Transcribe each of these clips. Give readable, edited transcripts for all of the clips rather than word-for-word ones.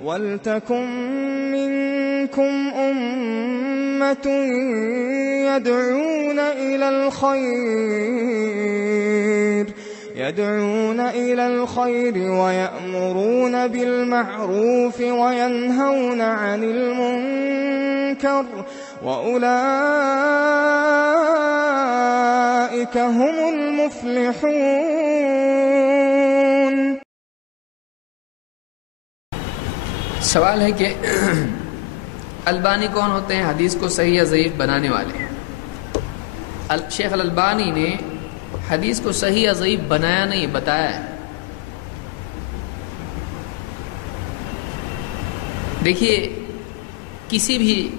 وَلْتَكُن مِّنكُمْ أُمَّةٌ يَدْعُونَ إِلَى الْخَيْرِ وَيَأْمُرُونَ بِالْمَعْرُوفِ وَيَنْهَوْنَ عَنِ الْمُنكَرِ وَأُولَئِكَ هُمُ الْمُفْلِحُونَ۔ سوال ہے کہ البانی کون ہوتے ہیں حدیث کو صحیح یا ضعیف بنانے والے؟ شیخ الالبانی نے حدیث کو صحیح یا ضعیف بنایا نہیں، بتایا ہے۔ دیکھیے، کسی بھی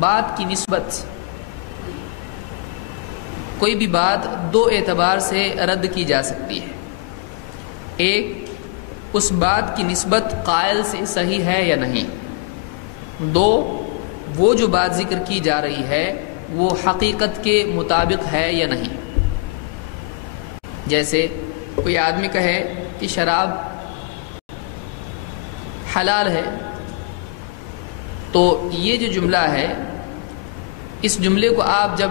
بات کی نسبت، کوئی بھی بات دو اعتبار سے رد کی جا سکتی ہے۔ ایک، اس بات کی نسبت قائل سے صحیح ہے یا نہیں۔ دو، وہ جو بات ذکر کی جا رہی ہے وہ حقیقت کے مطابق ہے یا نہیں۔ جیسے کوئی آدمی کہے کہ شراب حلال ہے، تو یہ جو جملہ ہے، اس جملے کو آپ جب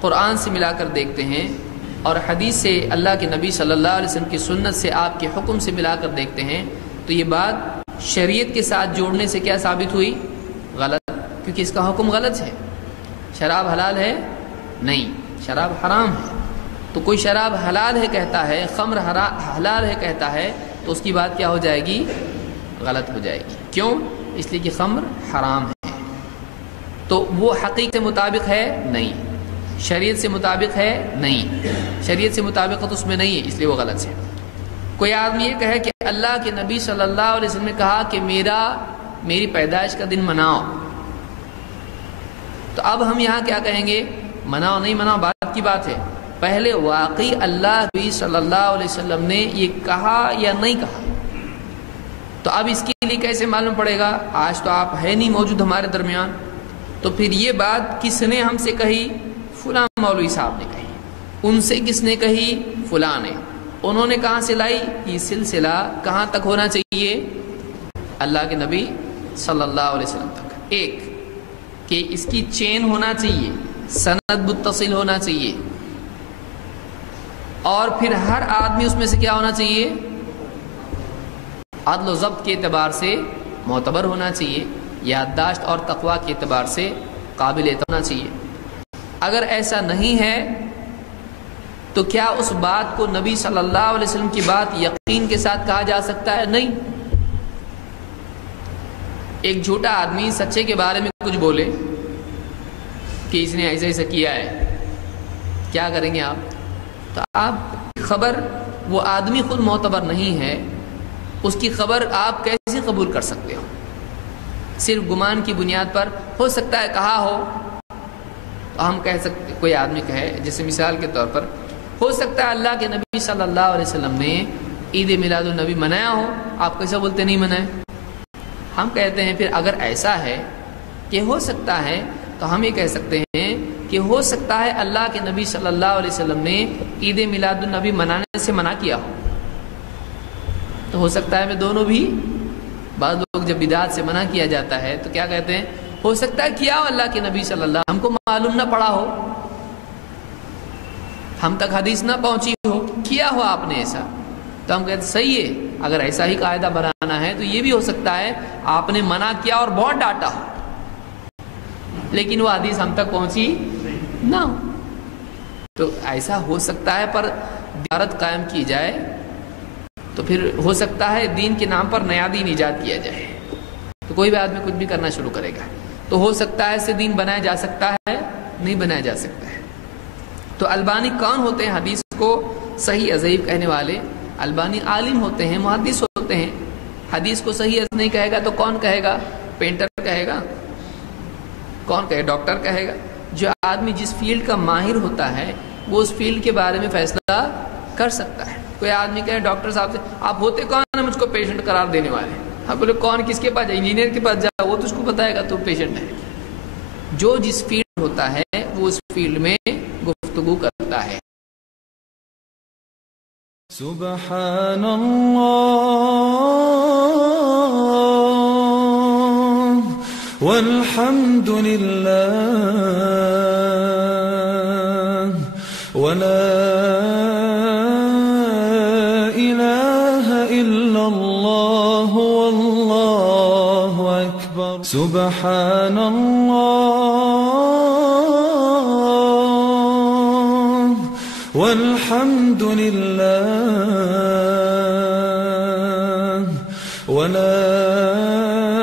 قرآن سے ملا کر دیکھتے ہیں اور حدیث سے، اللہ کے نبی صلی اللہ علیہ وسلم کی سنت سے، آپ کے حکم سے ملا کر دیکھتے ہیں، تو یہ بات شریعت کے ساتھ جوڑنے سے کیا ثابت ہوئی؟ غلط، کیونکہ اس کا حکم غلط ہے۔ شراب حلال ہے؟ نہیں، شراب حرام ہے۔ تو کوئی شراب حلال ہے کہتا ہے، خمر حلال ہے کہتا ہے، تو اس کی بات کیا ہو جائے گی؟ غلط ہو جائے گی۔ کیوں؟ اس لیے کہ خمر حرام ہے۔ تو وہ حقیقت سے مطابق ہے؟ نہیں۔ شریعت سے مطابق ہے؟ نہیں۔ شریعت سے مطابقت اس میں نہیں ہے، اس لیے وہ غلط ہے۔ کوئی آدمی یہ کہے کہ اللہ کے نبی صلی اللہ علیہ وسلم نے کہا کہ میری پیدائش کا دن مناؤ، تو اب ہم یہاں کیا کہیں گے؟ مناؤ نہیں مناؤ بات کی بات ہے، پہلے واقعی اللہ نبی صلی اللہ علیہ وسلم نے یہ کہا یا نہیں کہا؟ تو اب اس کے لیے کیسے معلوم پڑے گا؟ آج تو آپ ہے نہیں موجود ہمارے درمیان، تو پھر یہ بات کس نے ہم سے کہی؟ فلاں مولوی صاحب نے کہی۔ ان سے کس نے کہی؟ فلاں نے۔ انہوں نے کہاں سے لائی؟ یہ سلسلہ کہاں تک ہونا چاہیے؟ اللہ کے نبی صلی اللہ علیہ وسلم تک۔ ایک کہ اس کی چین ہونا چاہیے، سند متصل ہونا چاہیے، اور پھر ہر آدمی اس میں سے کیا ہونا چاہیے؟ عدل و ضبط کے اعتبار سے معتبر ہونا چاہیے، یادداشت اور تقوی کے اعتبار سے قابل اعتماد ہونا چاہیے۔ اگر ایسا نہیں ہے تو کیا اس بات کو نبی صلی اللہ علیہ وسلم کی بات یقین کے ساتھ کہا جا سکتا ہے؟ نہیں۔ ایک جھوٹا آدمی سچے کے بارے میں کچھ بولے کہ اس نے ایسا ایسا کیا ہے، کیا کریں گے آپ؟ تو آپ خبر، وہ آدمی خود معتبر نہیں ہے، اس کی خبر آپ کیسے قبول کر سکتے ہو؟ صرف گمان کی بنیاد پر ہو سکتا ہے کہا ہو، تو ہم کہہ سکتے، کوئی آدمی کہے، جیسے مثال کے طور پر ہو سکتا ہے اللہ کے نبی صلی اللہ علیہ وسلم نے عید میلاد النبی منایا ہو، آپ کیسا بولتے نہیں منائے؟ ہم کہتے ہیں پھر اگر ایسا ہے کہ ہو سکتا ہے، تو ہم یہ کہہ سکتے ہیں کہ ہو سکتا ہے اللہ کے نبی صلی اللہ علیہ وسلم نے عید میلاد النبی منانے سے منع کیا ہو، تو ہو سکتا ہے میں دونوں بھی۔ بعض لوگ جب بدعت سے منع کیا جاتا ہے تو کیا کہتے ہیں؟ ہو سکتا ہے کیا ہو اللہ کے نبی صلی اللہ علیہ وسلم، ہم کو معلوم نہ پڑا ہو، ہم تک حدیث نہ پہنچی ہو، کیا ہو آپ نے ایسا، تو ہم کہتے ہیں صحیح ہے، اگر ایسا ہی قاعدہ بنانا ہے تو یہ بھی ہو سکتا ہے آپ نے منع کیا اور بہت ڈانٹا ہو، لیکن وہ حدیث ہم تک پہنچی نہ ہو۔ تو ایسا ہو سکتا ہے، پر دیانت قائم کی جائے تو پھر ہو سکتا ہے دین کے نام پر نیا دین ایجاد کیا جائے، تو کوئی بھی آدمی کچھ بھی کرنا شروع کرے گا، تو ہو سکتا ہے اس سے دین بنایا جا سکتا ہے؟ نہیں بنایا جا سکتا ہے۔ تو البانی کون ہوتے ہیں حدیث کو صحیح یا ضعیف کہنے والے؟ البانی عالم ہوتے ہیں، محدث ہوتے ہیں۔ حدیث کو صحیح نہیں کہے گا تو کون کہے گا؟ پینٹر کہے گا؟ کون کہے؟ ڈاکٹر کہے گا؟ جو آدمی جس فیلڈ کا ماہر ہوتا ہے وہ اس فیلڈ کے بارے میں فیصلہ کر سکتا ہے۔ کوئی آدمی کہے ڈاکٹر صاحب سے آپ ہوتے کون ہیں مجھ کو پیشنٹ قرار دینے والے؟ ہم بولے کون، کس کے پاس؟ انجینئر کے پاس جا، وہ تو اس کو بتائے گا تو پیشنٹ ہے۔ جو جس فیلڈ ہوتا ہے وہ اس فیلڈ میں گفتگو کرتا ہے۔ سبحان اللہ والحمد لله ولا إله إلا الله والله أكبر سبحان الله والحمد لله ولا